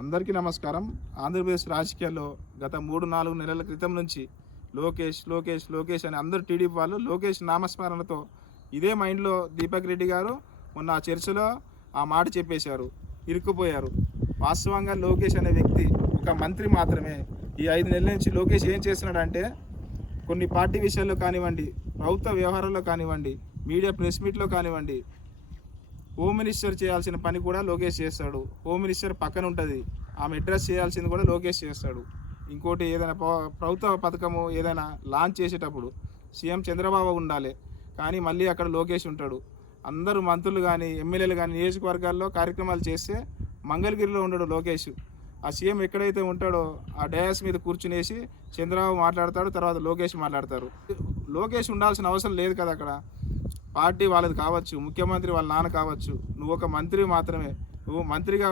అందరికీ నమస్కారం. ఆంధ్రప్రదేశ్ రాజకీయాల్లో గత 3-4 నెలల క్రితం నుంచి లోకేష్ లోకేష్ లోకేష్ అని అందరూ టీడీపీ వాళ్ళు లోకేష్ నామస్మరణతో ఇదే మైండ్లో దీపక్ రెడ్డి గారు మొన్న ఆ చర్చలో ఆ మాట చెప్పేశారు, ఇరుక్కుపోయారు. వాస్తవంగా లోకేష్ అనే వ్యక్తి ఒక మంత్రి మాత్రమే. ఈ 5 నెలల నుంచి లోకేష్ ఏం చేస్తున్నాడంటే కొన్ని పార్టీ విషయాల్లో కానివ్వండి, ప్రభుత్వ వ్యవహారాల్లో కానివ్వండి, మీడియా ప్రెస్ మీట్లో కానివ్వండి, హోమ్ మినిస్టర్ చేయాల్సిన పని కూడా లోకేష్ చేస్తాడు. హోమ్ మినిస్టర్ పక్కన ఉంటుంది, ఆమె అడ్రస్ చేయాల్సింది కూడా లోకేష్ చేస్తాడు. ఇంకోటి ఏదైనా ప్రభుత్వ పథకము ఏదైనా లాంచ్ చేసేటప్పుడు సీఎం చంద్రబాబు ఉండాలి, కానీ మళ్ళీ అక్కడ లోకేష్ ఉంటాడు. అందరూ మంత్రులు కానీ ఎమ్మెల్యేలు కానీ నియోజకవర్గాల్లో కార్యక్రమాలు చేస్తే మంగళగిరిలో ఉండడు లోకేష్. ఆ సీఎం ఎక్కడైతే ఉంటాడో ఆ డయాస్ మీద కూర్చునేసి చంద్రబాబు మాట్లాడతాడు, తర్వాత లోకేష్ మాట్లాడతారు. లోకేష్ ఉండాల్సిన అవసరం లేదు కదా అక్కడ. పార్టీ వాళ్ళది కావచ్చు, ముఖ్యమంత్రి వాళ్ళ నాన్న కావచ్చు, నువ్వు ఒక మంత్రి మాత్రమే. నువ్వు మంత్రిగా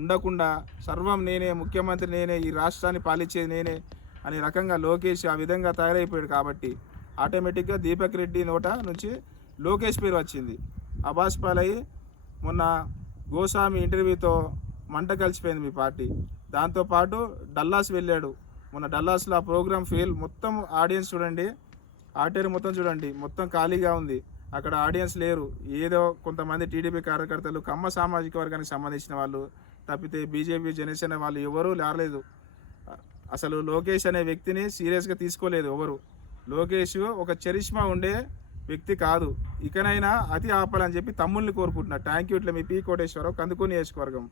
ఉండకుండా సర్వం నేనే, ముఖ్యమంత్రి నేనే, ఈ రాష్ట్రాన్ని పాలించేది నేనే అనే రకంగా లోకేష్ ఆ విధంగా తయారైపోయాడు. కాబట్టి ఆటోమేటిక్గా దీపక్ రెడ్డి నోట నుంచి లోకేష్ పేరు వచ్చింది. అబాస్ పాలయ్యి మొన్న గోస్వామి ఇంటర్వ్యూతో మంట కలిసిపోయింది మీ పార్టీ. దాంతోపాటు డల్లాస్ వెళ్ళాడు. మొన్న డల్లాస్లో ఆ ప్రోగ్రామ్ ఫెయిల్. మొత్తం ఆడియన్స్ చూడండి, ఆటేరు మొత్తం చూడండి, మొత్తం ఖాళీగా ఉంది. అక్కడ ఆడియన్స్ లేరు. ఏదో కొంతమంది టీడీపీ కార్యకర్తలు, కమ్మ సామాజిక వర్గానికి సంబంధించిన వాళ్ళు తప్పితే బీజేపీ జనసేన వాళ్ళు ఎవరూ రాలేదు. అసలు లోకేష్ అనే వ్యక్తిని సీరియస్గా తీసుకోలేదు ఎవరు. లోకేష్ ఒక చరిష్మా ఉండే వ్యక్తి కాదు. ఇకనైనా అతి ఆపాలని చెప్పి తమ్ముల్ని కోరుకుంటున్నా. Thank you. ఇట్లా మీ పి కోటేశ్వరరావు, కందుకూరు నియోజకవర్గం.